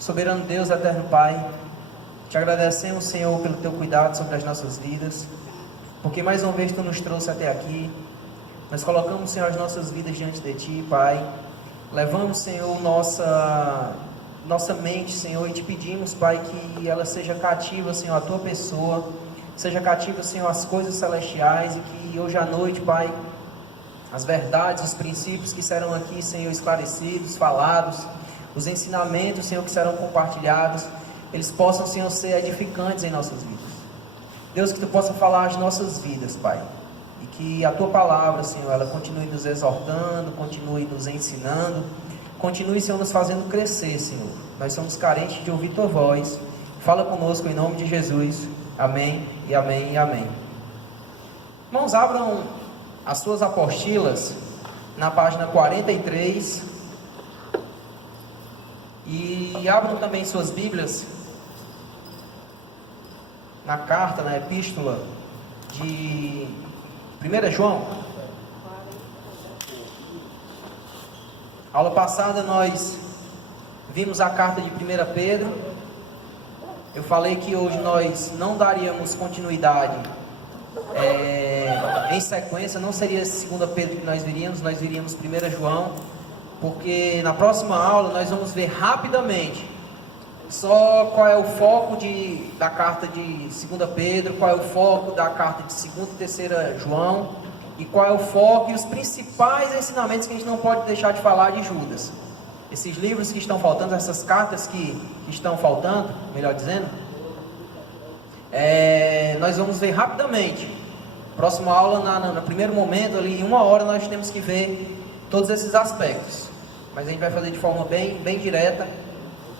Soberano Deus, eterno Pai, te agradecemos, Senhor, pelo teu cuidado sobre as nossas vidas, porque mais uma vez tu nos trouxe até aqui. Nós colocamos, Senhor, as nossas vidas diante de ti, Pai. Levamos, Senhor, nossa mente, Senhor, e te pedimos, Pai, que ela seja cativa, Senhor, à tua pessoa, seja cativa, Senhor, às coisas celestiais, e que hoje à noite, Pai, as verdades, os princípios que serão aqui, Senhor, esclarecidos, falados, os ensinamentos, Senhor, que serão compartilhados, eles possam, Senhor, ser edificantes em nossas vidas. Deus, que tu possa falar as nossas vidas, Pai, e que a tua palavra, Senhor, ela continue nos exortando, continue nos ensinando, continue, Senhor, nos fazendo crescer, Senhor. Nós somos carentes de ouvir tua voz. Fala conosco em nome de Jesus. Amém e amém e amém. Irmãos, abram as suas apostilas na página 43 e abram também suas Bíblias na carta, na epístola de 1 João. Aula passada nós vimos a carta de 1 Pedro. Eu falei que hoje nós não daríamos continuidade em sequência, não seria 2 Pedro que nós viríamos 1 João, porque na próxima aula nós vamos ver rapidamente só qual é o foco da carta de 2 Pedro, qual é o foco da carta de 2 e 3 João, e qual é o foco e os principais ensinamentos que a gente não pode deixar de falar de Judas. Esses livros que estão faltando, essas cartas que estão faltando, melhor dizendo, nós vamos ver rapidamente. Próxima aula, no primeiro momento, ali em 1 hora, nós temos que ver todos esses aspectos. Mas a gente vai fazer de forma bem direta,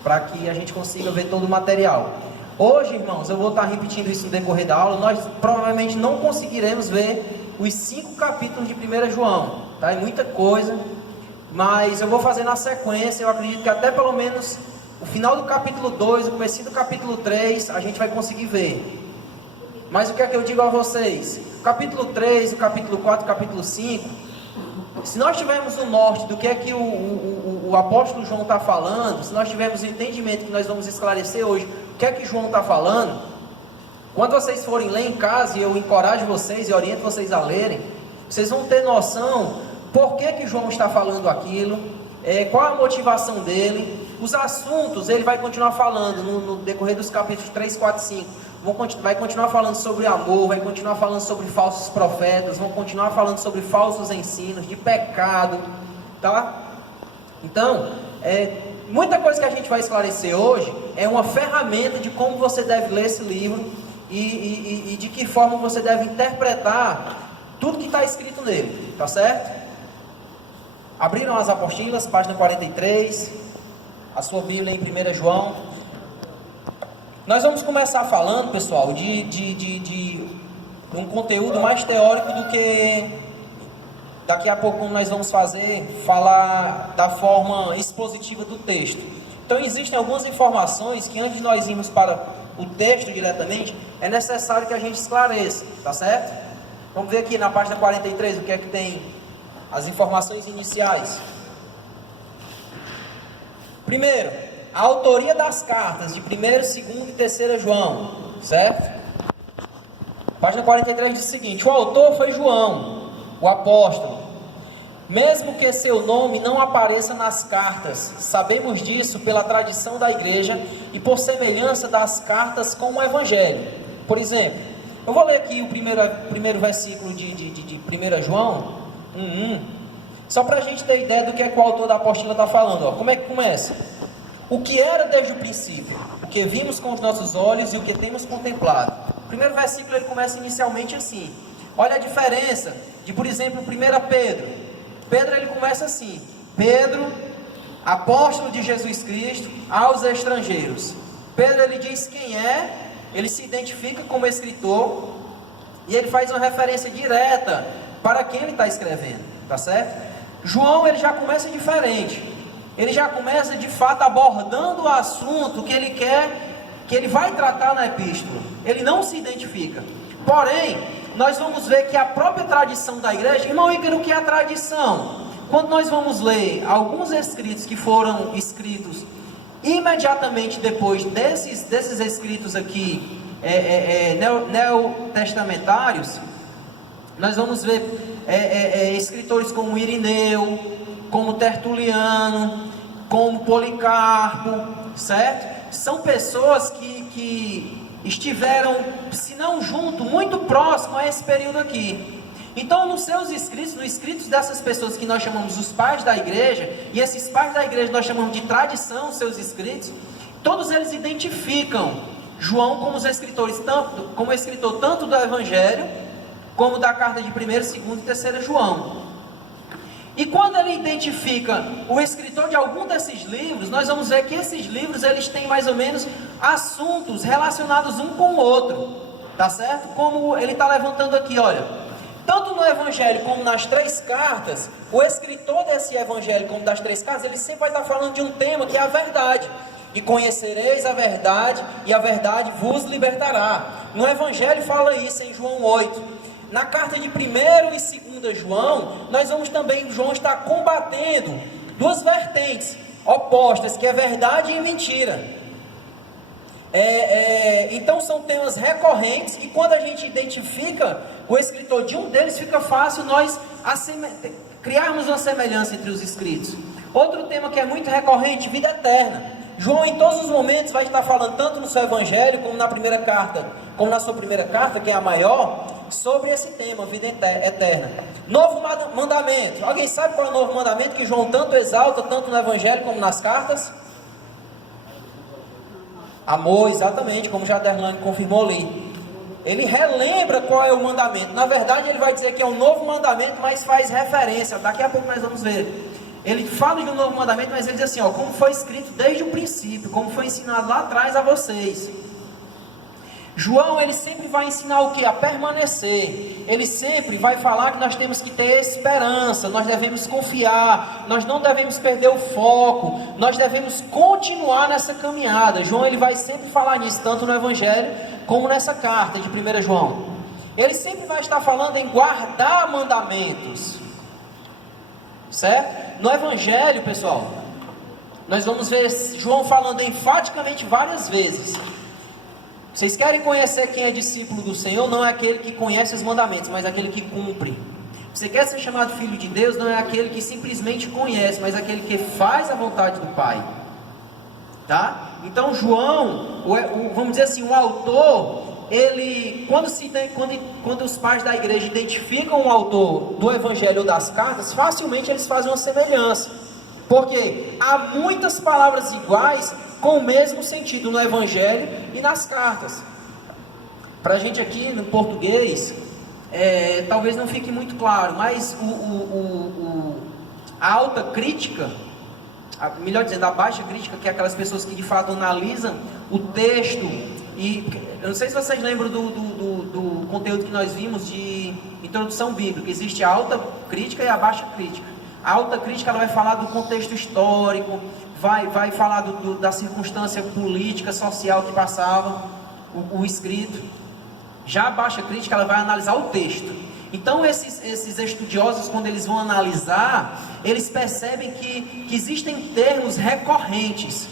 para que a gente consiga ver todo o material. Hoje, irmãos, eu vou estar repetindo isso no decorrer da aula. Nós provavelmente não conseguiremos ver os 5 capítulos de 1 João, tá? É muita coisa, mas eu vou fazer na sequência. Eu acredito que até pelo menos o final do capítulo 2, o comecinho do capítulo 3, a gente vai conseguir ver. Mas o que é que eu digo a vocês? O capítulo 3, o capítulo 4, o capítulo 5, se nós tivermos o norte do que é que o apóstolo João está falando, se nós tivermos o entendimento que nós vamos esclarecer hoje, o que é que João está falando, quando vocês forem ler em casa, e eu encorajo vocês e oriento vocês a lerem, vocês vão ter noção por que João está falando aquilo, qual a motivação dele, os assuntos. Ele vai continuar falando no decorrer dos capítulos 3, 4, 5, vai continuar falando sobre amor, vai continuar falando sobre falsos profetas, vão continuar falando sobre falsos ensinos, de pecado, tá? Então, muita coisa que a gente vai esclarecer hoje é uma ferramenta de como você deve ler esse livro e de que forma você deve interpretar tudo que está escrito nele, tá certo? Abriram as apostilas, página 43, a sua Bíblia em 1 João. Nós vamos começar falando, pessoal, de um conteúdo mais teórico do que daqui a pouco nós vamos falar da forma expositiva do texto. Então existem algumas informações que antes de nós irmos para o texto diretamente, é necessário que a gente esclareça, tá certo? Vamos ver aqui na página 43 o que é que tem as informações iniciais. Primeiro, a autoria das cartas de 1, 2 e 3 João, certo? Página 43 diz o seguinte: o autor foi João, o apóstolo. Mesmo que seu nome não apareça nas cartas, sabemos disso pela tradição da igreja e por semelhança das cartas com o evangelho. Por exemplo, eu vou ler aqui o primeiro versículo de 1 João 1:1, só para a gente ter ideia do que é que o autor da apostila está falando. Ó. Como é que começa? O que era desde o princípio, o que vimos com os nossos olhos e o que temos contemplado. O primeiro versículo ele começa inicialmente assim. Olha a diferença de, por exemplo, 1 Pedro. Pedro ele começa assim: Pedro, apóstolo de Jesus Cristo aos estrangeiros. Pedro ele diz quem é, ele se identifica como escritor e ele faz uma referência direta para quem ele está escrevendo, tá certo? João ele já começa diferente. Ele já começa de fato abordando o assunto que ele quer, que ele vai tratar na epístola. Ele não se identifica. Porém, nós vamos ver que a própria tradição da igreja, irmão Ícaro, o que é a tradição? Quando nós vamos ler alguns escritos que foram escritos Imediatamente depois desses escritos aqui, neotestamentários, nós vamos ver escritores como Irineu, como Tertuliano, como Policarpo, certo? São pessoas que estiveram, se não junto, muito próximo a esse período aqui. Então, nos seus escritos, nos escritos dessas pessoas que nós chamamos os pais da igreja, e esses pais da igreja nós chamamos de tradição, seus escritos, todos eles identificam João como como escritor tanto do Evangelho, como da carta de 1º, 2º e 3º João. E quando ele identifica o escritor de algum desses livros, nós vamos ver que esses livros eles têm mais ou menos assuntos relacionados um com o outro, tá certo? Como ele está levantando aqui, olha. Tanto no Evangelho como nas 3 cartas, o escritor desse Evangelho como das 3 cartas, ele sempre vai estar falando de um tema que é a verdade. E conhecereis a verdade, e a verdade vos libertará. No Evangelho fala isso em João 8. Na carta de 1º e 2º João, nós vamos também, João está combatendo 2 vertentes opostas, que é verdade e mentira. Então são temas recorrentes, e quando a gente identifica o escritor de um deles, fica fácil nós criarmos uma semelhança entre os escritos. Outro tema que é muito recorrente, vida eterna. João em todos os momentos vai estar falando, tanto no seu Evangelho, como na primeira carta, como na sua primeira carta, que é a maior, sobre esse tema, vida eterna. Novo mandamento. Alguém sabe qual é o novo mandamento que João tanto exalta, tanto no Evangelho como nas cartas? Amor, exatamente, como já Derlane confirmou ali. Ele relembra qual é o mandamento. Na verdade, ele vai dizer que é um novo mandamento, mas faz referência. Daqui a pouco nós vamos ver. Ele fala de um novo mandamento, mas ele diz assim, ó, como foi escrito desde o princípio, como foi ensinado lá atrás a vocês. João, ele sempre vai ensinar o que? A permanecer. Ele sempre vai falar que nós temos que ter esperança, nós devemos confiar, nós não devemos perder o foco, nós devemos continuar nessa caminhada. João, ele vai sempre falar nisso, tanto no Evangelho, como nessa carta de 1 João. Ele sempre vai estar falando em guardar mandamentos, certo? No Evangelho, pessoal, nós vamos ver João falando enfaticamente várias vezes. Vocês querem conhecer quem é discípulo do Senhor? Não é aquele que conhece os mandamentos, mas aquele que cumpre. Você quer ser chamado filho de Deus? Não é aquele que simplesmente conhece, mas aquele que faz a vontade do Pai. Tá? Então João, vamos dizer assim, o autor, ele, quando os pais da igreja identificam o autor do Evangelho ou das cartas, facilmente eles fazem uma semelhança. Porque há muitas palavras iguais com o mesmo sentido no Evangelho e nas cartas. Para a gente aqui no português, talvez não fique muito claro, mas a alta crítica, melhor dizendo, a baixa crítica, que é aquelas pessoas que de fato analisam o texto, e eu não sei se vocês lembram do conteúdo que nós vimos de introdução bíblica. Existe a alta crítica e a baixa crítica. A alta crítica ela vai falar do contexto histórico, vai falar da circunstância política, social que passava o escrito. Já a baixa crítica ela vai analisar o texto. Então esses estudiosos, quando eles vão analisar, eles percebem que existem termos recorrentes.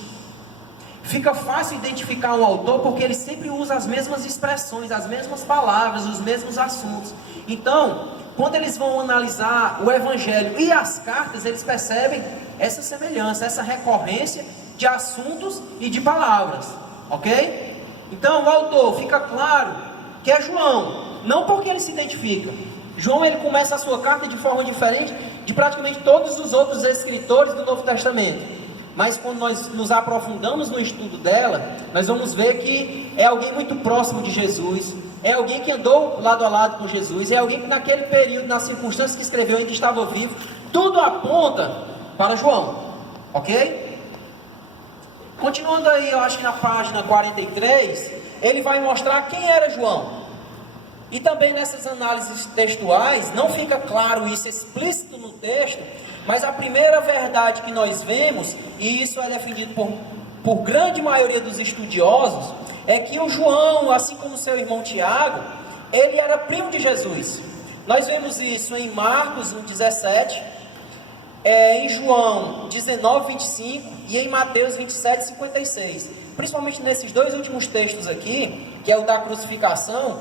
Fica fácil identificar um autor porque ele sempre usa as mesmas expressões, as mesmas palavras, os mesmos assuntos. Então, quando eles vão analisar o Evangelho e as cartas, eles percebem essa semelhança, essa recorrência de assuntos e de palavras, ok? Então o autor, fica claro que é João, não porque ele se identifica. João, ele começa a sua carta de forma diferente de praticamente todos os outros escritores do Novo Testamento. Mas quando nós nos aprofundamos no estudo dela, nós vamos ver que é alguém muito próximo de Jesus, é alguém que andou lado a lado com Jesus, é alguém que naquele período, nas circunstâncias que escreveu, ainda estava vivo. Tudo aponta para João, ok? Continuando aí, eu acho que na página 43, ele vai mostrar quem era João. E também nessas análises textuais, não fica claro isso explícito no texto, mas a primeira verdade que nós vemos, e isso é defendido por grande maioria dos estudiosos, é que o João, assim como seu irmão Tiago, ele era primo de Jesus. Nós vemos isso em Marcos 1,17, em João 19, 25 e em Mateus 27, 56. Principalmente nesses dois últimos textos aqui, que é o da crucificação,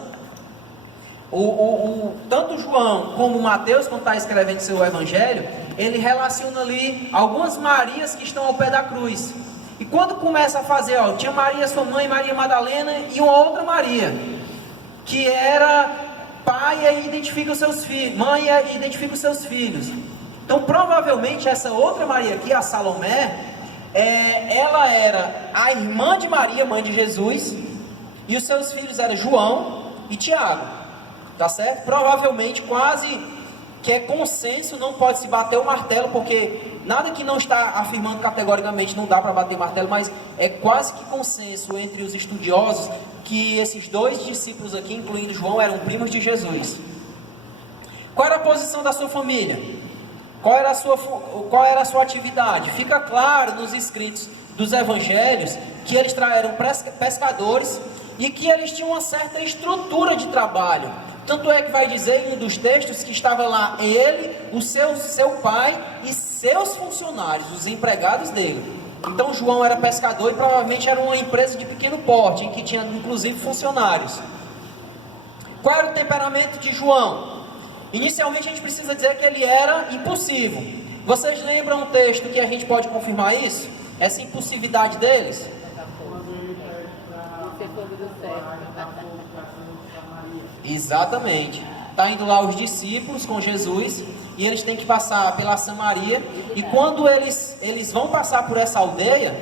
tanto João como Mateus, quando está escrevendo seu evangelho, ele relaciona ali algumas Marias que estão ao pé da cruz. E quando começa a fazer, tinha Maria, sua mãe, Maria Madalena e uma outra Maria, que era pai e identifica os seus filhos, mãe e identifica os seus filhos. Então provavelmente essa outra Maria aqui, a Salomé, ela era a irmã de Maria, mãe de Jesus, e os seus filhos eram João e Tiago, tá certo? Provavelmente quase que é consenso, não pode se bater o martelo, porque nada que não está afirmando categoricamente não dá para bater o martelo, mas é quase que consenso entre os estudiosos que esses dois discípulos aqui, incluindo João, eram primos de Jesus. Qual era a posição da sua família? Qual era a sua atividade? Fica claro nos escritos dos evangelhos que eles eram pescadores e que eles tinham uma certa estrutura de trabalho. Tanto é que vai dizer em um dos textos que estava lá ele, o seu pai e seus funcionários, os empregados dele. Então João era pescador e provavelmente era uma empresa de pequeno porte, em que tinha inclusive funcionários. Qual era o temperamento de João? Inicialmente a gente precisa dizer que ele era impulsivo. Vocês lembram um texto que a gente pode confirmar isso? Essa impulsividade deles? Exatamente. Está indo lá os discípulos com Jesus e eles têm que passar pela Samaria. E quando eles vão passar por essa aldeia,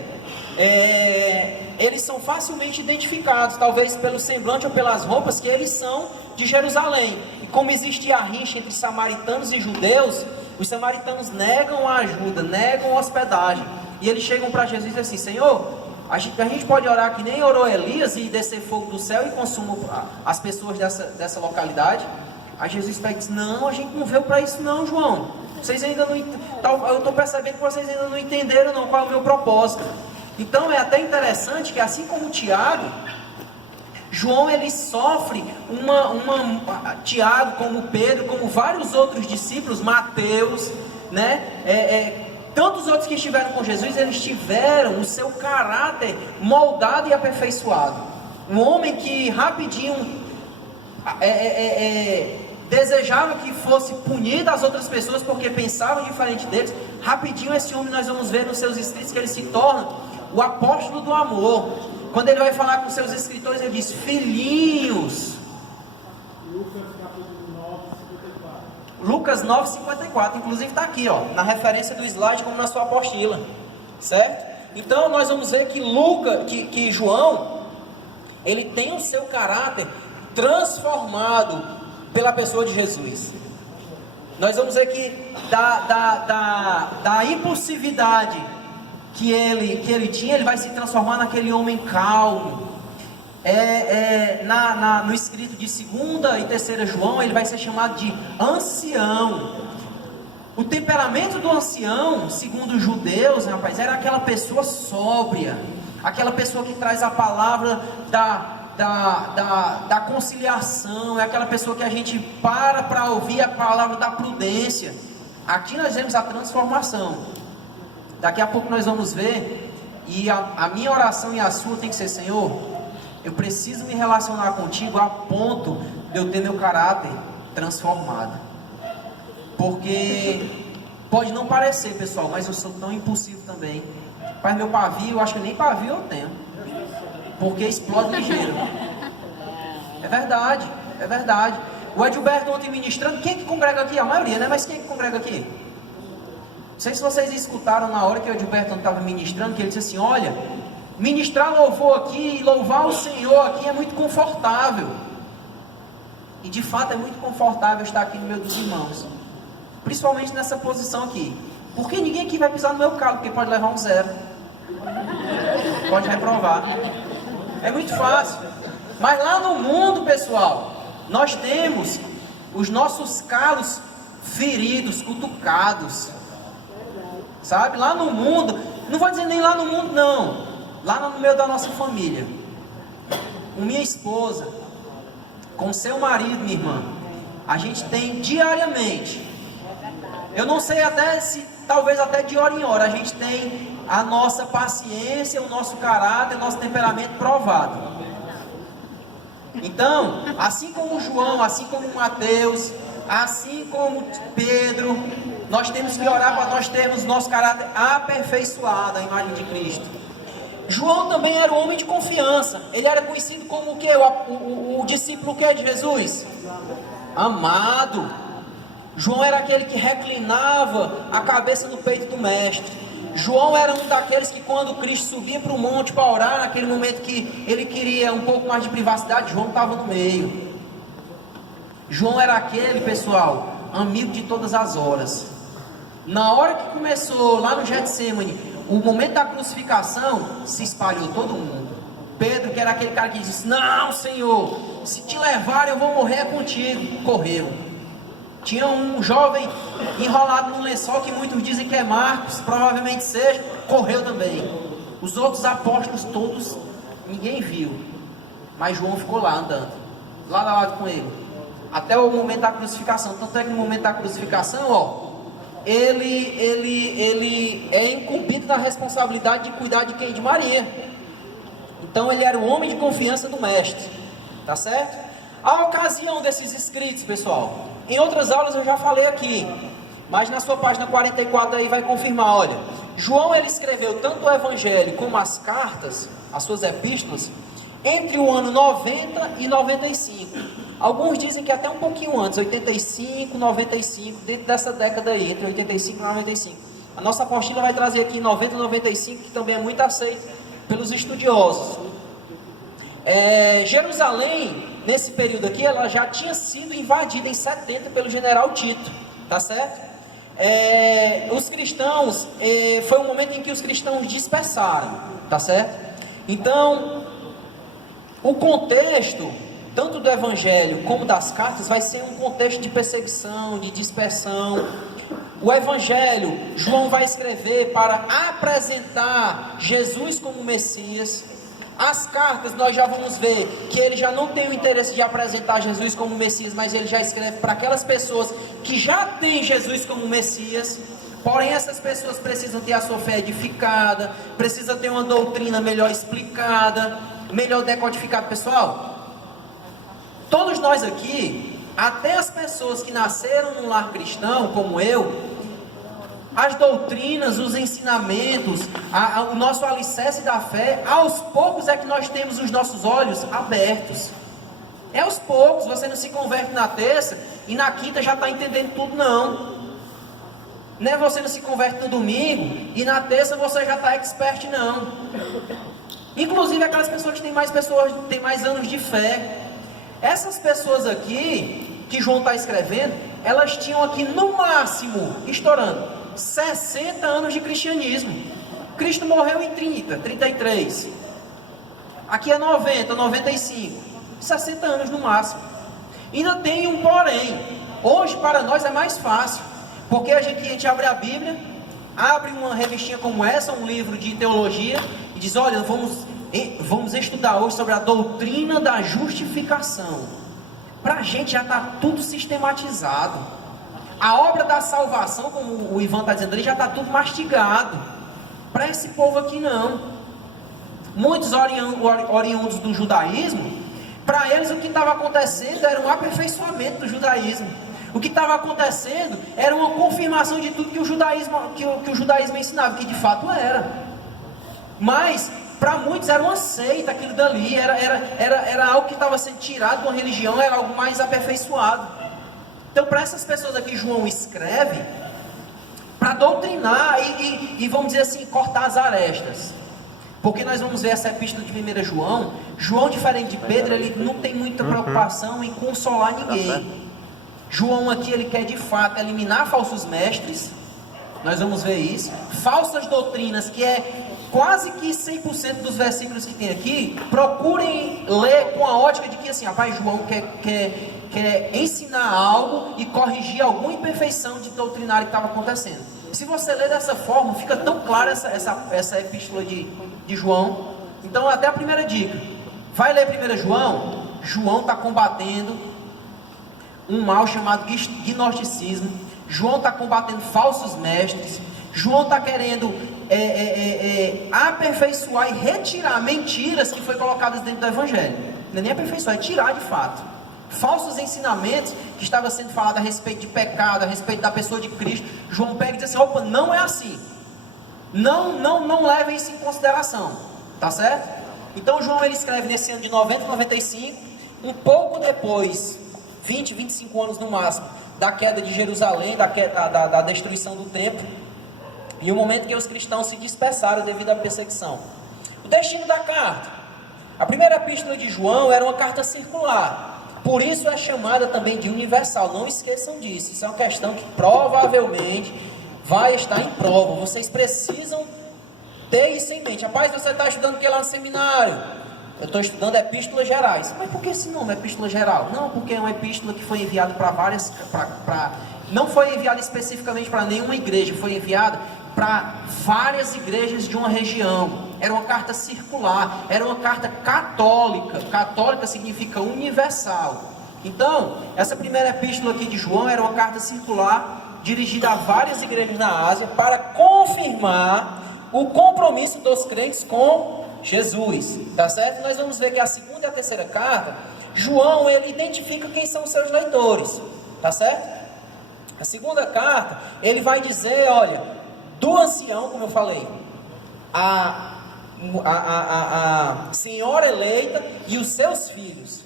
eles são facilmente identificados, talvez pelo semblante ou pelas roupas, que eles são de Jerusalém. E como existia a rixa entre samaritanos e judeus, os samaritanos negam a ajuda, negam a hospedagem. E eles chegam para Jesus e dizem assim: Senhor, a gente pode orar que nem orou Elias e descer fogo do céu e consumir as pessoas dessa localidade? Aí Jesus pega e diz: não, a gente não veio para isso não, João. Vocês ainda não, eu estou percebendo que vocês ainda não entenderam não qual é o meu propósito. Então é até interessante que, assim como Tiago, João ele sofre Tiago, como Pedro, como vários outros discípulos, Mateus, né? Tantos outros que estiveram com Jesus, eles tiveram o seu caráter moldado e aperfeiçoado. Um homem que rapidinho desejava que fosse punido as outras pessoas porque pensavam diferente deles. Rapidinho esse homem, nós vamos ver nos seus escritos que ele se torna o apóstolo do amor. Quando ele vai falar com seus escritores, ele diz: filhinhos. Lucas 9,54, inclusive está aqui, na referência do slide, como na sua apostila, certo? Então nós vamos ver que João, ele tem o seu caráter transformado pela pessoa de Jesus. Nós vamos ver que da impulsividade que ele tinha, ele vai se transformar naquele homem calmo. No escrito de 2ª e 3ª João, ele vai ser chamado de ancião. O temperamento do ancião, segundo os judeus, rapaz, era aquela pessoa sóbria, aquela pessoa que traz a palavra da conciliação, é aquela pessoa que a gente para ouvir a palavra da prudência. Aqui nós vemos a transformação. Daqui a pouco nós vamos ver, e a minha oração e a sua tem que ser: Senhor, eu preciso me relacionar contigo a ponto de eu ter meu caráter transformado. Porque pode não parecer, pessoal, mas eu sou tão impulsivo também. Mas meu pavio, eu acho que nem pavio eu tenho, porque explode ligeiro. É verdade, é verdade. O Edilberto ontem ministrando, quem é que congrega aqui? A maioria, né? Mas quem é que congrega aqui? Não sei se vocês escutaram na hora que o Edilberto estava ministrando, que ele disse assim: olha, ministrar louvor aqui, louvar o Senhor aqui é muito confortável. E de fato é muito confortável estar aqui no meio dos irmãos, principalmente nessa posição aqui, porque ninguém aqui vai pisar no meu calo, porque pode levar um 0, pode reprovar. É muito fácil. Mas lá no mundo, pessoal, nós temos os nossos calos feridos, cutucados, sabe? Lá no mundo, não vou dizer nem lá no mundo não, lá no meio da nossa família, com minha esposa, com seu marido, minha irmã, a gente tem diariamente, eu não sei até se talvez até de hora em hora, a gente tem a nossa paciência, o nosso caráter, o nosso temperamento provado. Então, assim como João, assim como Mateus, assim como Pedro, nós temos que orar para nós termos nosso caráter aperfeiçoado à imagem de Cristo. João também era um homem de confiança. Ele era conhecido como o que? O discípulo que é de Jesus? Amado. João era aquele que reclinava a cabeça no peito do mestre. João era um daqueles que quando Cristo subia para o monte para orar, naquele momento que ele queria um pouco mais de privacidade, João estava no meio. João era aquele, pessoal, amigo de todas as horas. Na hora que começou lá no Getsemane, o momento da crucificação, se espalhou todo mundo. Pedro, que era aquele cara que disse: não, Senhor, se te levarem eu vou morrer contigo. Correu. Tinha um jovem enrolado num lençol que muitos dizem que é Marcos, provavelmente seja, correu também. Os outros apóstolos todos, ninguém viu, mas João ficou lá andando, lado a lado com ele, até o momento da crucificação. Tanto é que no momento da crucificação, ele é incumbido da responsabilidade de cuidar de quem? De Maria. Então ele era o homem de confiança do mestre, tá certo? A ocasião desses escritos, pessoal, em outras aulas eu já falei aqui, mas na sua página 44 aí vai confirmar. Olha, João ele escreveu tanto o evangelho como as cartas, as suas epístolas, entre o ano 90 e 95. Alguns dizem que até um pouquinho antes, 85, 95, dentro dessa década aí, entre 85 e 95. A nossa apostila vai trazer aqui 90 e 95, que também é muito aceito pelos estudiosos. Jerusalém, nesse período aqui, ela já tinha sido invadida em 70 pelo general Tito, tá certo? Os cristãos, foi um momento em que os cristãos dispersaram, tá certo? Então, o contexto, tanto do evangelho como das cartas, vai ser um contexto de perseguição, de dispersão. O evangelho, João vai escrever para apresentar Jesus como Messias. As cartas, nós já vamos ver que ele já não tem o interesse de apresentar Jesus como Messias, mas ele já escreve para aquelas pessoas que já têm Jesus como Messias. Porém, essas pessoas precisam ter a sua fé edificada, precisam ter uma doutrina melhor explicada, melhor decodificada. Pessoal, todos nós aqui, até as pessoas que nasceram num lar cristão, como eu, as doutrinas, os ensinamentos, o nosso alicerce da fé, aos poucos é que nós temos os nossos olhos abertos. É aos poucos. Você não se converte na terça e na quinta já está entendendo tudo, não. Não é você não se converte no domingo e na terça você já está expert, não. Inclusive aquelas pessoas que têm mais anos de fé. Essas pessoas aqui, que João está escrevendo, elas tinham aqui no máximo, estourando, 60 anos de cristianismo. Cristo morreu em 33. Aqui é 90, 95. 60 anos no máximo. Ainda tem um porém. Hoje para nós é mais fácil, porque a gente abre a Bíblia, abre uma revistinha como essa, um livro de teologia, e diz: olha, vamos estudar hoje sobre a doutrina da justificação. Para a gente já está tudo sistematizado. A obra da salvação, como o Ivan está dizendo ali, já está tudo mastigado. Para esse povo aqui não. Muitos oriundos do judaísmo, para eles o que estava acontecendo era um aperfeiçoamento do judaísmo. O que estava acontecendo era uma confirmação de tudo que o judaísmo ensinava, que de fato era. Mas para muitos era uma seita aquilo dali, era algo que estava sendo tirado de uma religião, era algo mais aperfeiçoado. Então, para essas pessoas aqui, João escreve para doutrinar e vamos dizer assim, cortar as arestas. Porque nós vamos ver essa epístola de 1 João. João, diferente de Pedro, ele não tem muita preocupação em consolar ninguém. João aqui, ele quer de fato eliminar falsos mestres. Nós vamos ver isso. Falsas doutrinas, que é quase que 100% dos versículos que tem aqui. Procurem ler com a ótica de que assim, rapaz, João quer ensinar algo e corrigir alguma imperfeição de doutrinário que estava acontecendo. Se você ler dessa forma, fica tão clara essa epístola de João. Então, até a primeira dica, vai ler 1 João. João está combatendo um mal chamado gnosticismo. João está combatendo falsos mestres. João está querendo aperfeiçoar e retirar mentiras que foram colocadas dentro do Evangelho. Não é nem aperfeiçoar, é tirar de fato. Falsos ensinamentos que estava sendo falado a respeito de pecado, a respeito da pessoa de Cristo. João pega e diz assim: opa, não é assim. Não levem isso em consideração. Tá certo? Então João ele escreve nesse ano de 90, 95, um pouco depois, 20, 25 anos no máximo, da queda de Jerusalém, da destruição do templo, e o momento que os cristãos se dispersaram devido à perseguição. O destino da carta. A primeira epístola de João era uma carta circular, por isso é chamada também de universal. Não esqueçam disso, isso é uma questão que provavelmente vai estar em prova. Vocês precisam ter isso em mente. Rapaz, você está estudando o que lá no seminário? Eu estou estudando epístolas gerais. Mas por que esse nome, epístola geral? Não, porque é uma epístola que foi enviada para várias... não foi enviada especificamente para nenhuma igreja, foi enviada para várias igrejas de uma região. Era uma carta circular, era uma carta católica. Católica significa universal. Então, essa primeira epístola aqui de João era uma carta circular, dirigida a várias igrejas na Ásia, para confirmar o compromisso dos crentes com Jesus, tá certo? Nós vamos ver que a segunda e a terceira carta, João, ele identifica quem são os seus leitores, tá certo? A segunda carta, ele vai dizer, olha, do ancião, como eu falei, a senhora eleita e os seus filhos.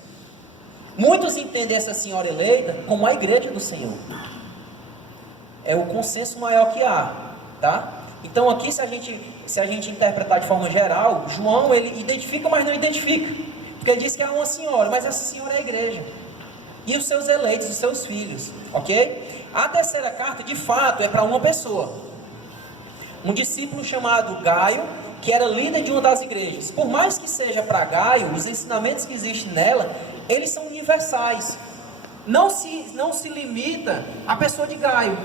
Muitos entendem essa senhora eleita como a igreja do Senhor. É o consenso maior que há, tá? Então aqui, se a gente interpretar de forma geral, João ele identifica, mas não identifica, porque ele diz que é uma senhora, mas essa senhora é a igreja e os seus eleitos, os seus filhos, ok? A terceira carta, de fato, é para uma pessoa, um discípulo chamado Gaio, que era líder de uma das igrejas. Por mais que seja para Gaio, os ensinamentos que existem nela, eles são universais, não se limita à pessoa de Gaio.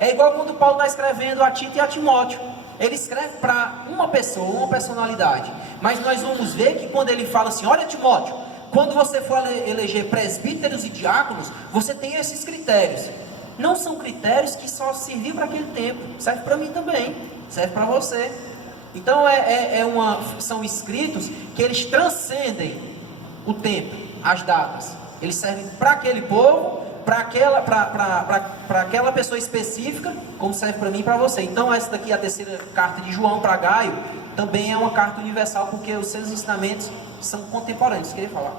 É igual quando Paulo está escrevendo a Tito e a Timóteo. Ele escreve para uma pessoa, uma personalidade. Mas nós vamos ver que quando ele fala assim: olha, Timóteo, quando você for eleger presbíteros e diáconos, você tem esses critérios. Não são critérios que só serviam para aquele tempo. Serve para mim também. Serve para você. Então são escritos que eles transcendem o tempo, as datas. Eles servem para aquele povo, para aquela pessoa específica, como serve para mim e para você. Então essa daqui, a terceira carta de João para Gaio, também é uma carta universal, porque os seus ensinamentos são contemporâneos. Queria falar?